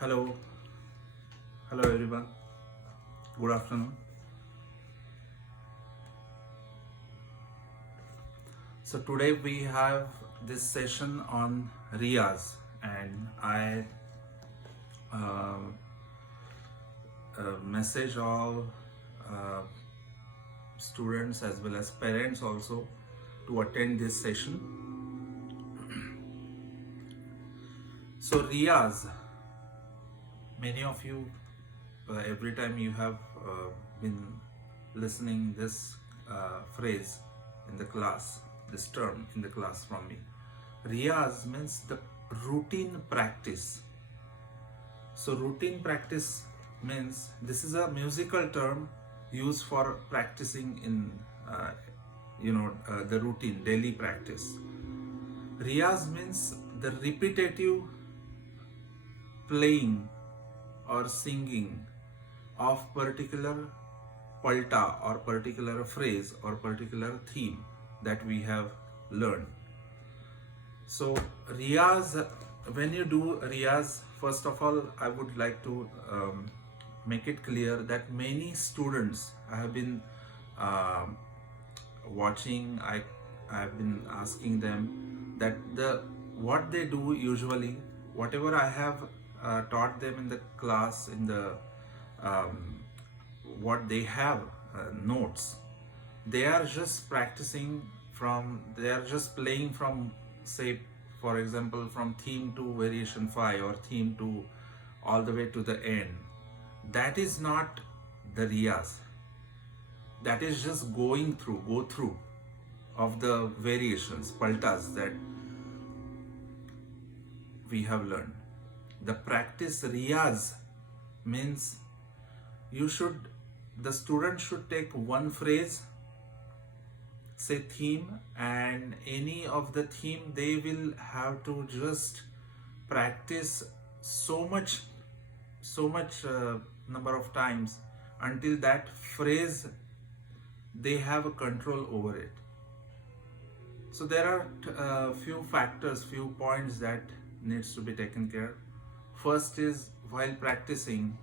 Hello, hello everyone. Good afternoon. So today we have this session on Riyaaz, and I uh, message all uh, students as well as parents also to attend this session. So Riyaaz, many of you, every time you have been listening this phrase in the class, this term in the class from me. Riyaz means the routine practice. So routine practice means this is a musical term used for practicing in the routine daily practice. Riyaz means the repetitive playing or singing of particular palta or particular phrase or particular theme that we have learned. So Riyaz, when you do Riyaz, first of all I would like to make it clear that many students I have been watching, I have been asking them that what they do usually, whatever I have taught them in the class, in the what they have notes, they are just practicing they are just playing from, say for example, from theme to variation 5 or theme to all the way to the end. That is not the Riyaz. That is just go through of the variations, paltas that we have learned. The practice Riyaz means the student should take one phrase, say theme, and any of the theme they will have to just practice so much number of times until that phrase they have a control over it. So there are few factors, few points that needs to be taken care. First is, while practicing,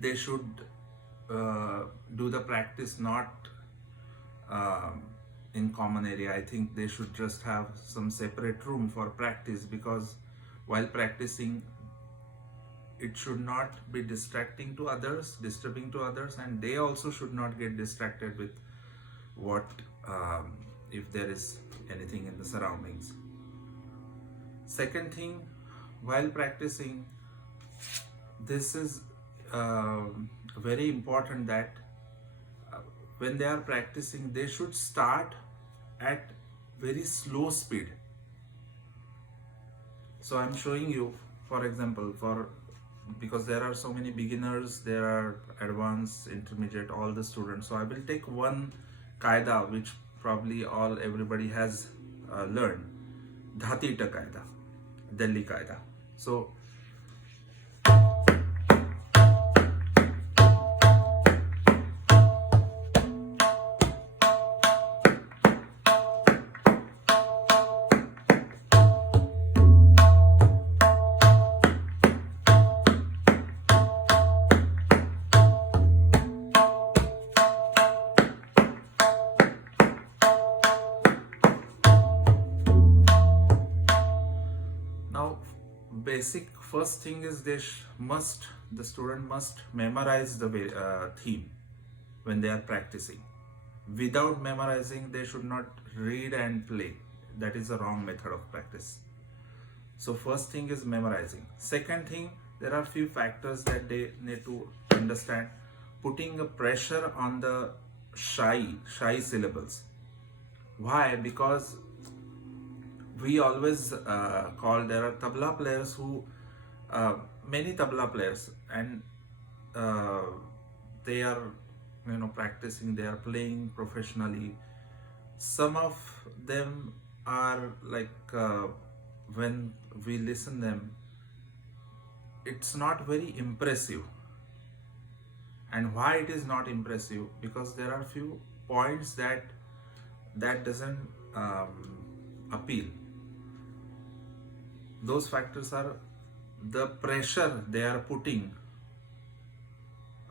they should do the practice not in common area. I think they should just have some separate room for practice, because while practicing it should not be distracting to others, disturbing to others, and they also should not get distracted with what if there is anything in the surroundings. Second thing, while practicing, this is very important that when they are practicing, they should start at very slow speed. So I'm showing you, for example, because there are so many beginners, there are advanced, intermediate, all the students. So I will take one qaida which probably everybody has learned, Dhati Ta qaida, Delhi qaida. So basic first thing is the student must memorize the theme when they are practicing. Without memorizing, they should not read and play. That is a wrong method of practice. So first thing is memorizing. Second thing, there are few factors that they need to understand. Putting a pressure on the shy syllables. Why? Because we always there are tabla players who many tabla players, and they are practicing, they are playing professionally. Some of them are like when we listen them, it's not very impressive. And why it is not impressive? Because there are few points that doesn't appeal. Those factors are the pressure they are putting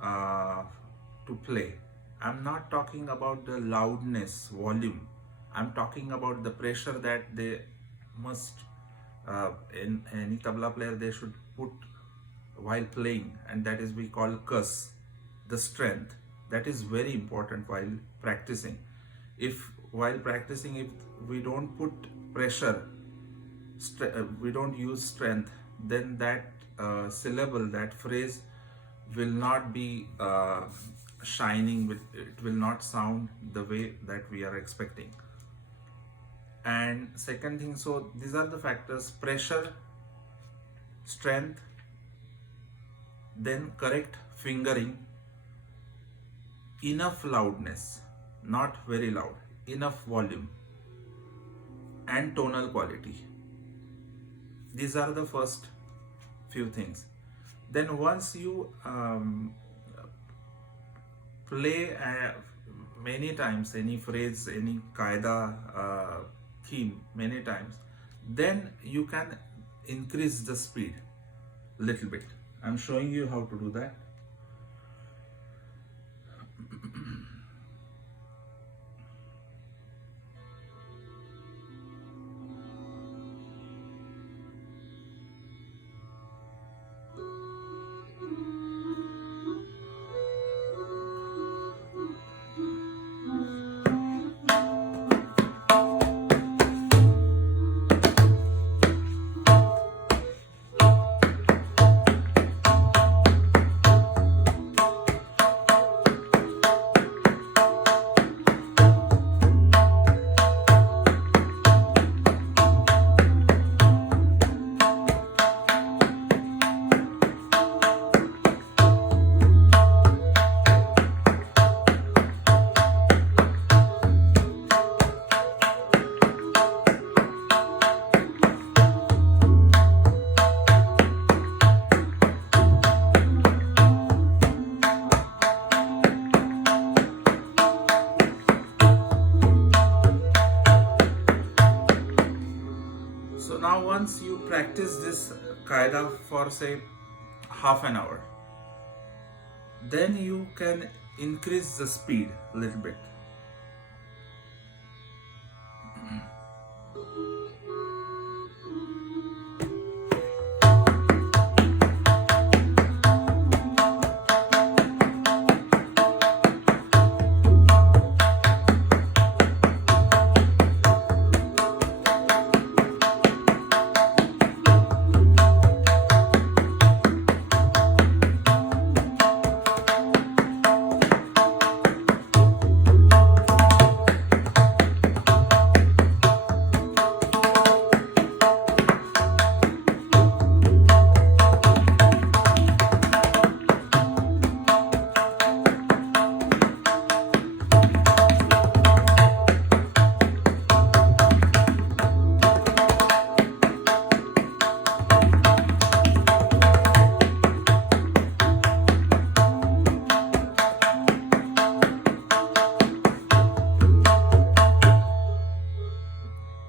uh, to play. I'm not talking about the loudness, volume. I'm talking about the pressure that they must, in any tabla player, they should put while playing, and that is we call kas, the strength. That is very important while practicing. If while practicing, if we don't put pressure, we don't use strength, then that syllable, that phrase will not be shining, it will not sound the way that we are expecting. And second thing, so these are the factors: pressure, strength, then correct fingering, enough loudness, not very loud, enough volume, and tonal quality. These are the first few things. Then once you play many times any phrase, any qaida, theme many times, then you can increase the speed little bit. I'm showing you how to do that. So now once you practice this qaida for say half an hour, then you can increase the speed a little bit.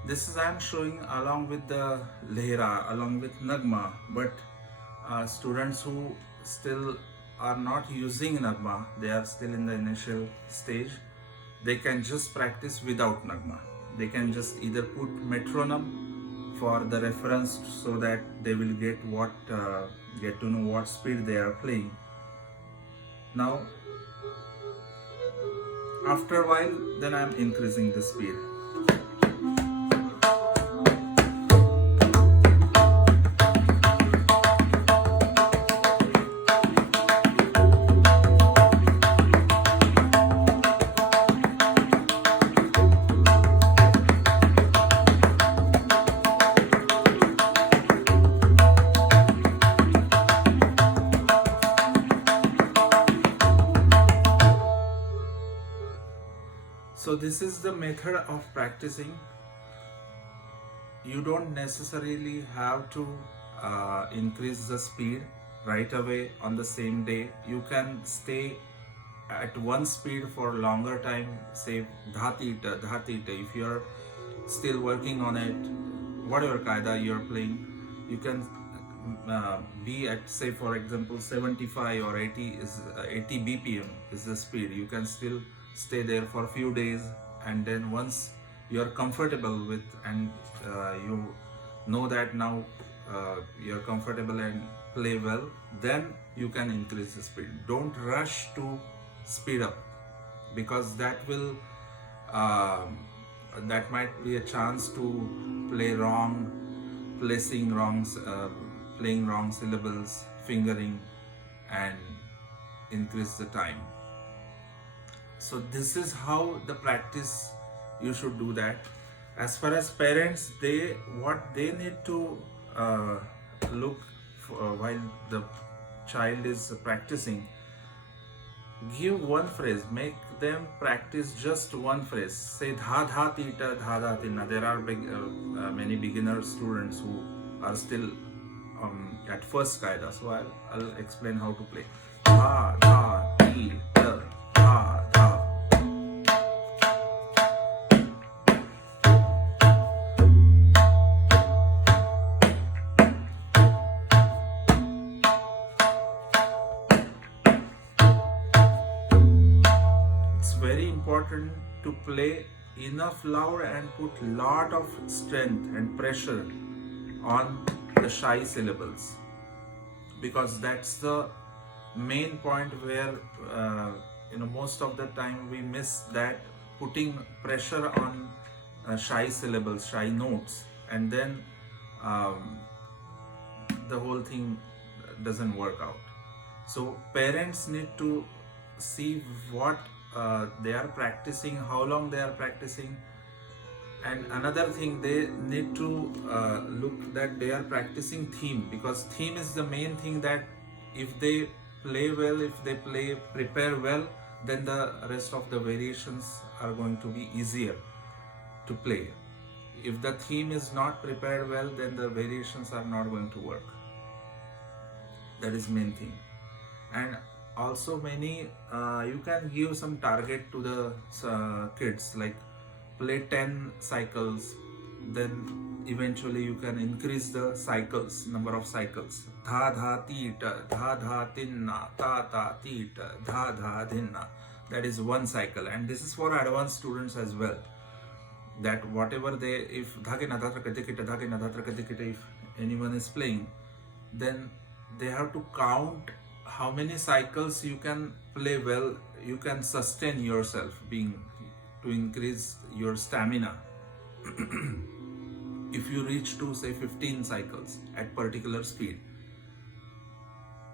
This is I am showing along with the lehra, along with nagma, but students who still are not using nagma, they are still in the initial stage, they can just practice without nagma. They can just either put metronome for the reference so that they will get to know what speed they are playing. Now after a while, then I am increasing the speed. So this is the method of practicing. You don't necessarily have to increase the speed right away on the same day. You can stay at one speed for longer time, say dhati-ta. If you're still working on it, whatever qaida you're playing, you can be at, say for example, 75 or 80 is 80 bpm is the speed. You can still stay there for a few days, and then once you are comfortable with, and you know that now you're comfortable and play well, then you can increase the speed. Don't rush to speed up, because that will that might be a chance to play wrong, placing wrong, playing wrong syllables, fingering, and increase the time. So this is how the practice you should do that. As far as parents, what they need to look for, while the child is practicing, give one phrase, make them practice just one phrase. Say dha dha tita dha dha tina. There are many beginner students who are still at first qaida, so I'll explain how to play. Dha dha tita dha dha. Very important to play enough loud and put lot of strength and pressure on the shy syllables, because that's the main point where most of the time we miss that, putting pressure on shy syllables, shy notes, and then the whole thing doesn't work out. So parents need to see what they are practicing, how long they are practicing, and another thing, they need to look that they are practicing theme, because theme is the main thing, that if they play well, if they prepare well, then the rest of the variations are going to be easier to play. If the theme is not prepared well, then the variations are not going to work. That is main thing. And also many you can give some target to the kids, like play 10 cycles, then eventually you can increase the cycles, number of cycles. Dha dha tita dha dha tinna ta ta tita dha dha dhinna. That is one cycle, and this is for advanced students as well, that whatever they, if dhake na dhatra kadikita dhake na dhatra kadikita, if anyone is playing, then they have to count how many cycles you can play well, you can sustain yourself, to increase your stamina. If you reach to say 15 cycles at particular speed,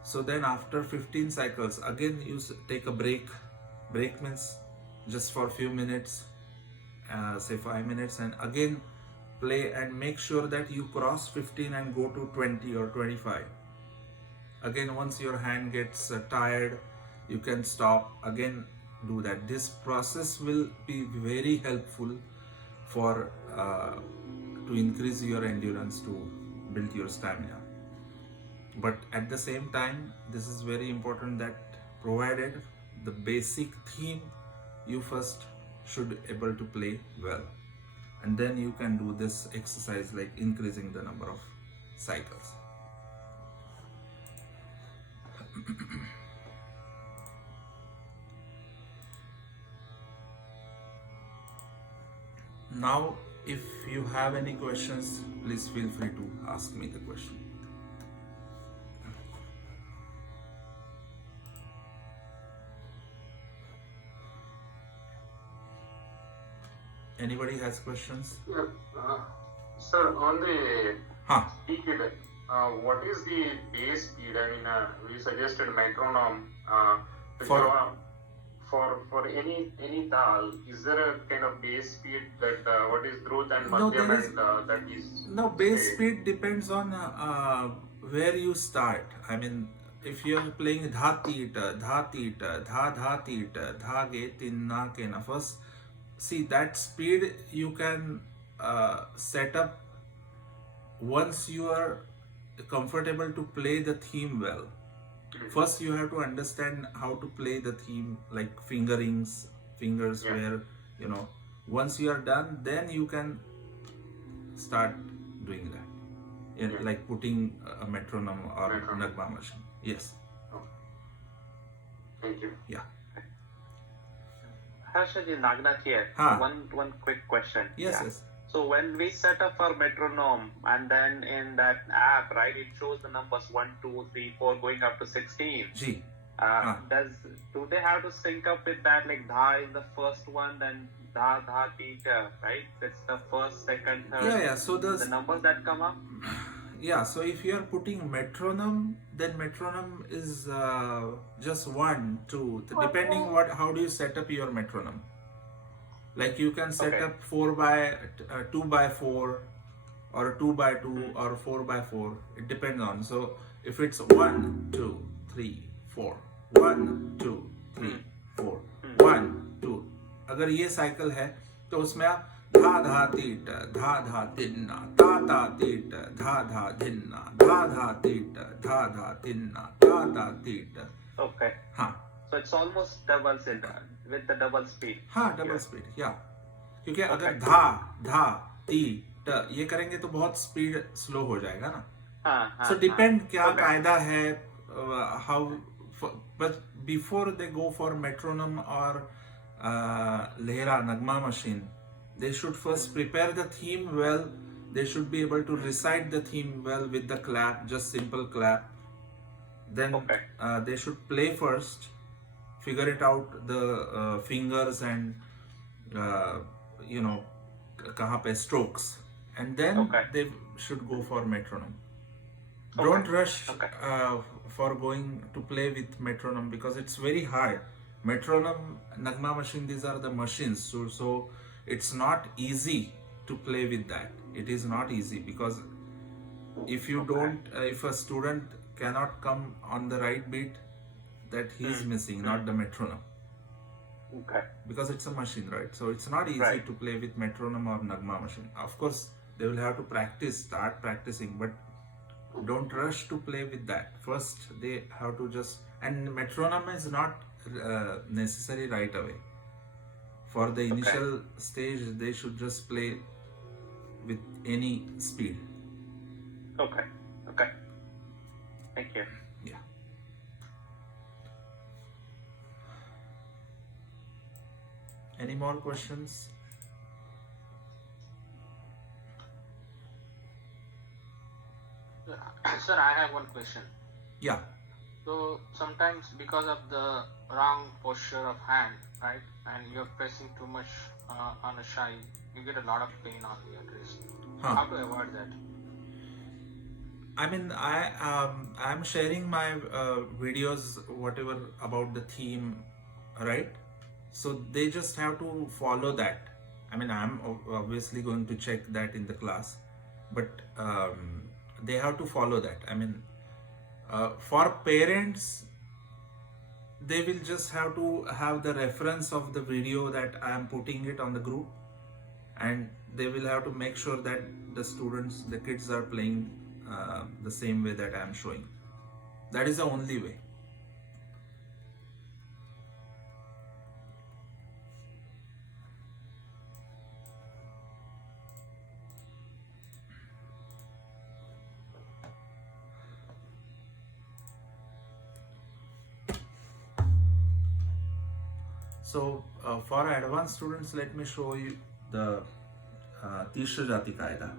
so then after 15 cycles again you take a break. Break means just for a few minutes, say 5 minutes, and again play, and make sure that you cross 15 and go to 20 or 25. Again, once your hand gets tired, you can stop, again do that. This process will be very helpful for to increase your endurance, to build your stamina. But at the same time, this is very important that provided the basic theme, you first should able to play well, and then you can do this exercise, like increasing the number of cycles. Now, if you have any questions, please feel free to ask me the question. Anybody has questions? Yeah, sir, on the speed, what is the base speed? I mean, we suggested metronome. For any tal, is there a kind of base speed that what is Dhruv and Madhyam, and that is? No, base speed depends on where you start. I mean, if you are playing dha tita, dha tita, dha dha tita, dha ge tinna kena, first see that speed you can set up once you are comfortable to play the theme well. First you have to understand how to play the theme, like fingers, where once you are done, then you can start doing that. like putting a metronome or Metronome. nagma machine. Yes. Thank you. Yeah. Harshad Nagnat here. One quick question. Yes. So when we set up our metronome and then in that app, right, it shows the numbers 1, 2, 3, 4 going up to 16. Ji. Do they have to sync up with that? Like dha is the first one, then dha teacher, right? That's the first, second, third. Yeah. So the numbers that come up. Yeah. So if you are putting metronome, then metronome is just 1, 2, depending how do you set up your metronome. Like you can set up 2 by 4 or 2 by 2 or 4 by 4. It depends on. So if it's 1, 2, 3, 4, 1, 2, 3, 4, 1, 2, अगर ये cycle है तो उसमें आप धा धा तीट धा धा तिन्ना ता ता तीट धा धा धिन्ना धा धा तीट धा धा तिन्ना ता ता तीट. Okay. So it's almost double with the double speed. Double speed. क्योंकि अगर धा धा ती ट ये करेंगे तो बहुत स्पीड स्लो हो जाएगा ना. So depend क्या कायदा है, how, but before they go for metronome or lehra nagma machine, they should first prepare the theme well. They should be able to recite the theme well with the clap, just simple clap. Then they should play first, figure it out the fingers and kahan pe strokes, and then they should go for metronome. Don't rush for going to play with metronome because it's very hard. Metronome, nagma machine, these are the machines, so it's not easy to play with that. It is not easy because if you don't, if a student cannot come on the right beat, that he is missing, not the metronome. Because it's a machine, right? So it's not easy to play with metronome or nagma machine. Of course, they will have to start practicing, but don't rush to play with that. First, they have to and metronome is not necessary right away. For the initial stage, they should just play with any speed. Okay. Thank you. Yeah. Any more questions? Sir, I have one question. Yeah. So sometimes because of the wrong posture of hand, right, and you're pressing too much on a shy, you get a lot of pain on your wrist. How to avoid that? I mean, I'm sharing my videos, whatever about the theme, right? So they just have to follow that. I mean, I'm obviously going to check that in the class, but they have to follow that. I mean, for parents, they will just have to have the reference of the video that I am putting it on the group, and they will have to make sure that the kids are playing the same way that I am showing. That is the only way. So for advanced students, let me show you the Tisra Jati Kaida.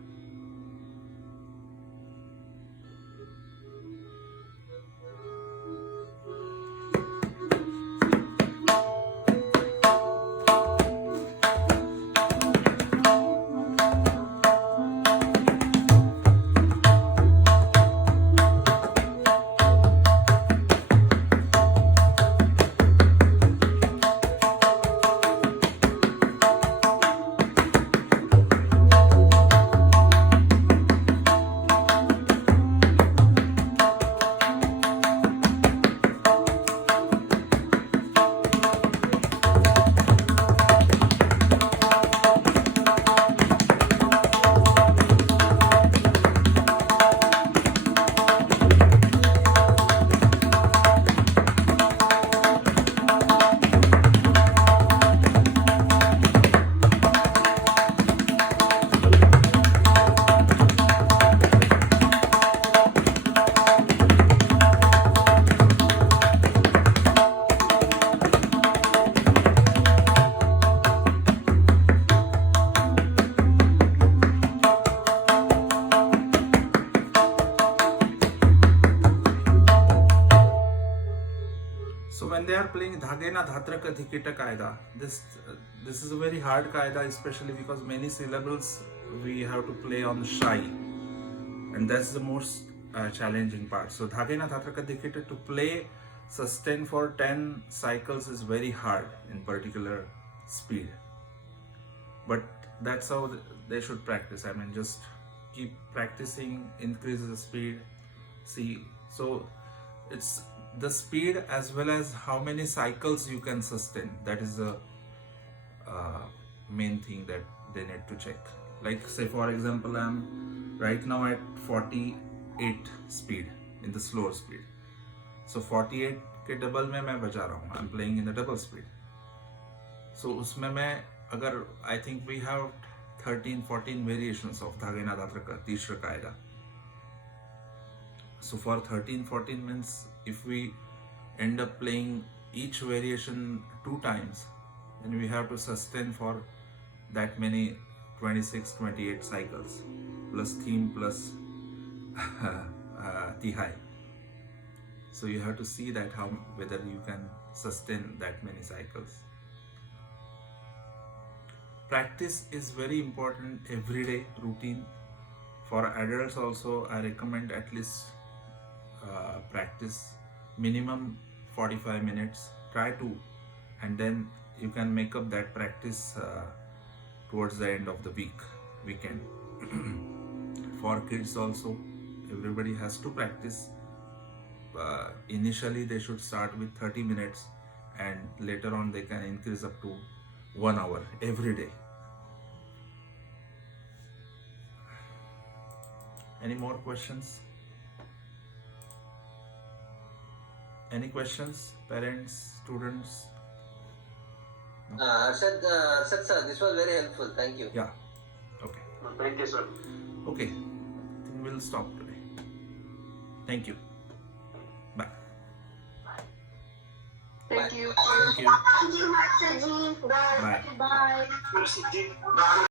So when they are playing Dhage na Dhatra ka Dhikita Kaida, this is a very hard Kaida, especially because many syllables we have to play on shy, and that's the most challenging part. So Dhage na Dhatra ka Dhikita, to play sustain for 10 cycles is very hard in particular speed. But that's how they should practice. I mean, just keep practicing, increase the speed. See, so it's the speed as well as how many cycles you can sustain. That is the main thing that they need to check. Like, say for example, I'm right now at 48 speed in the slower speed. So 48 के double में मैं बजा रहा हूँ. I'm playing in the double speed. So उसमें मैं अगर I think we have 13-14 variations of धागे ना धात्रा का तीसरा कायदा. So for 13-14 means if we end up playing each variation 2 times, then we have to sustain for that many 26-28 cycles plus theme plus tihai. So you have to see that whether you can sustain that many cycles. Practice is very important, everyday routine. For adults also, I recommend at least practice minimum 45 minutes. Try to, and then you can make up that practice towards the end of the weekend. For kids also, everybody has to practice. Initially they should start with 30 minutes, and later on they can increase up to 1 hour every day. Any more questions? Any questions, parents, students? Harshad, sir, this was very helpful. Thank you. Yeah. Okay. Thank you, sir. Okay. Then we'll stop today. Thank you. Bye. Thank you. Thank you. Thank you, Harshad. Bye. Bye. Bye.